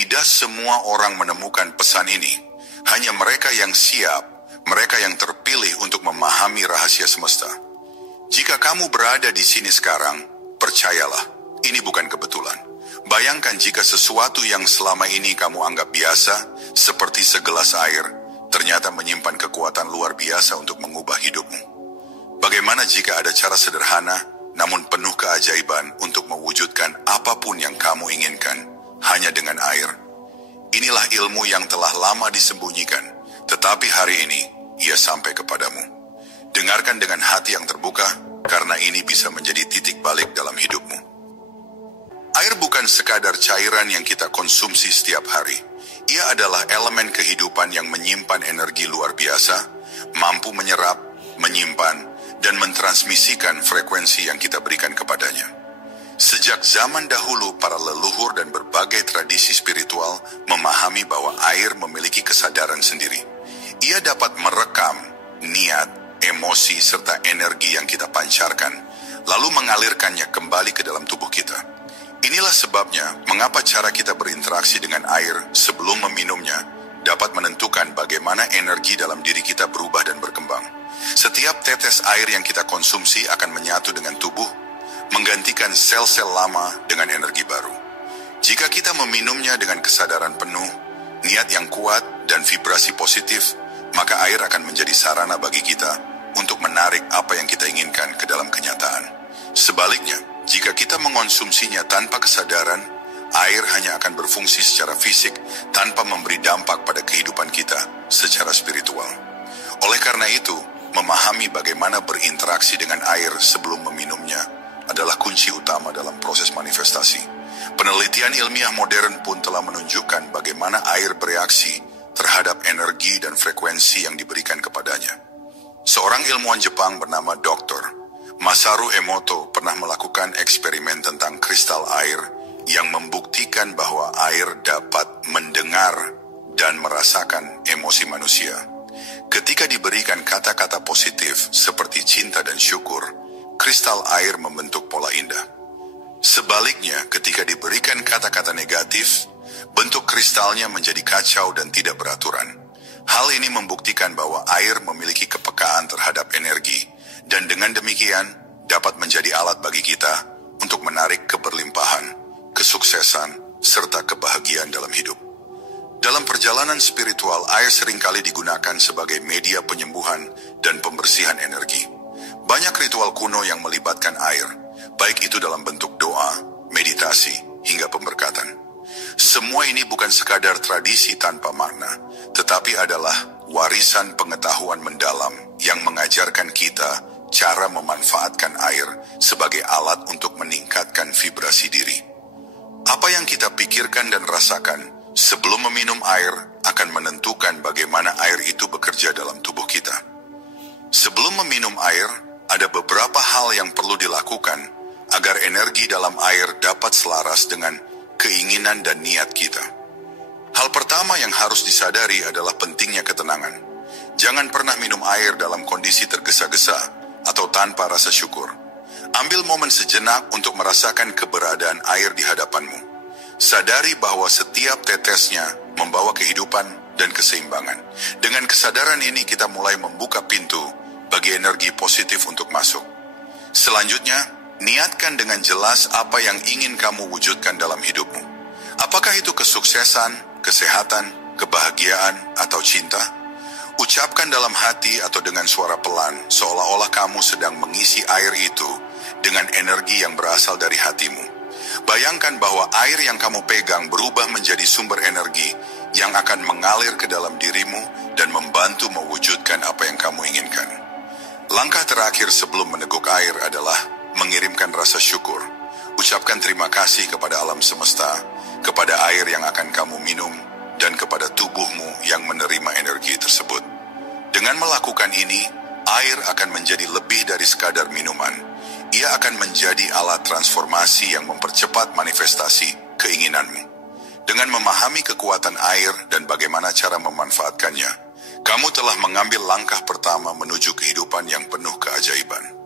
Tidak semua orang menemukan pesan ini. Hanya mereka yang siap, mereka yang terpilih untuk memahami rahasia semesta. Jika kamu berada di sini sekarang, percayalah, ini bukan kebetulan. Bayangkan jika sesuatu yang selama ini kamu anggap biasa, seperti segelas air, ternyata menyimpan kekuatan luar biasa untuk mengubah hidupmu. Bagaimana jika ada cara sederhana, namun penuh keajaiban untuk mewujudkan apapun yang kamu inginkan, hanya dengan air? Inilah ilmu yang telah lama disembunyikan, tetapi hari ini ia sampai kepadamu. Dengarkan dengan hati yang terbuka, karena ini bisa menjadi titik balik dalam hidupmu. Air bukan sekadar cairan yang kita konsumsi setiap hari. Ia adalah elemen kehidupan yang menyimpan energi luar biasa, mampu menyerap, menyimpan, dan mentransmisikan frekuensi yang kita berikan kepadanya. Sejak zaman dahulu, para leluhur dan berbagai tradisi spiritual memahami bahwa air memiliki kesadaran sendiri. Ia dapat merekam niat, emosi, serta energi yang kita pancarkan, lalu mengalirkannya kembali ke dalam tubuh kita. Inilah sebabnya mengapa cara kita berinteraksi dengan air sebelum meminumnya dapat menentukan bagaimana energi dalam diri kita berubah dan berkembang. Setiap tetes air yang kita konsumsi akan menyatu dengan tubuh, menggantikan sel-sel lama dengan energi baru. Jika kita meminumnya dengan kesadaran penuh, niat yang kuat, dan vibrasi positif, maka air akan menjadi sarana bagi kita untuk menarik apa yang kita inginkan ke dalam kenyataan. Sebaliknya, jika kita mengonsumsinya tanpa kesadaran, air hanya akan berfungsi secara fisik tanpa memberi dampak pada kehidupan kita secara spiritual. Oleh karena itu, memahami bagaimana berinteraksi dengan air sebelum meminumnya adalah kunci utama dalam proses manifestasi. Penelitian ilmiah modern pun telah menunjukkan bagaimana air bereaksi terhadap energi dan frekuensi yang diberikan kepadanya. Seorang ilmuwan Jepang bernama Dr. Masaru Emoto pernah melakukan eksperimen tentang kristal air yang membuktikan bahwa air dapat mendengar dan merasakan emosi manusia. Ketika diberikan kata-kata positif seperti cinta dan syukur, kristal air membentuk pola indah. Sebaliknya, ketika diberikan kata-kata negatif, bentuk kristalnya menjadi kacau dan tidak beraturan. Hal ini membuktikan bahwa air memiliki kepekaan terhadap energi, dan dengan demikian dapat menjadi alat bagi kita untuk menarik keberlimpahan, kesuksesan, serta kebahagiaan dalam hidup. Dalam perjalanan spiritual, air seringkali digunakan sebagai media penyembuhan dan pembersihan energi. Banyak ritual kuno yang melibatkan air, baik itu dalam bentuk doa, meditasi, hingga pemberkatan. Semua ini bukan sekadar tradisi tanpa makna, tetapi adalah warisan pengetahuan mendalam yang mengajarkan kita cara memanfaatkan air sebagai alat untuk meningkatkan vibrasi diri. Apa yang kita pikirkan dan rasakan sebelum meminum air akan menentukan bagaimana air itu bekerja dalam tubuh kita. Sebelum meminum air, ada beberapa hal yang perlu dilakukan agar energi dalam air dapat selaras dengan keinginan dan niat kita. Hal pertama yang harus disadari adalah pentingnya ketenangan. Jangan pernah minum air dalam kondisi tergesa-gesa atau tanpa rasa syukur. Ambil momen sejenak untuk merasakan keberadaan air di hadapanmu. Sadari bahwa setiap tetesnya membawa kehidupan dan keseimbangan. Dengan kesadaran ini kita mulai membuka pintu bagi energi positif untuk masuk. Selanjutnya, niatkan dengan jelas apa yang ingin kamu wujudkan dalam hidupmu. Apakah itu kesuksesan, kesehatan, kebahagiaan, atau cinta? Ucapkan dalam hati atau dengan suara pelan, seolah-olah kamu sedang mengisi air itu dengan energi yang berasal dari hatimu. Bayangkan bahwa air yang kamu pegang berubah menjadi sumber energi yang akan mengalir ke dalam dirimu dan membantu mewujudkan apa yang kamu inginkan. Langkah terakhir sebelum meneguk air adalah mengirimkan rasa syukur. Ucapkan terima kasih kepada alam semesta, kepada air yang akan kamu minum, dan kepada tubuhmu yang menerima energi tersebut. Dengan melakukan ini, air akan menjadi lebih dari sekadar minuman. Ia akan menjadi alat transformasi yang mempercepat manifestasi keinginanmu. Dengan memahami kekuatan air dan bagaimana cara memanfaatkannya, kamu telah mengambil langkah pertama menuju kehidupan yang penuh keajaiban.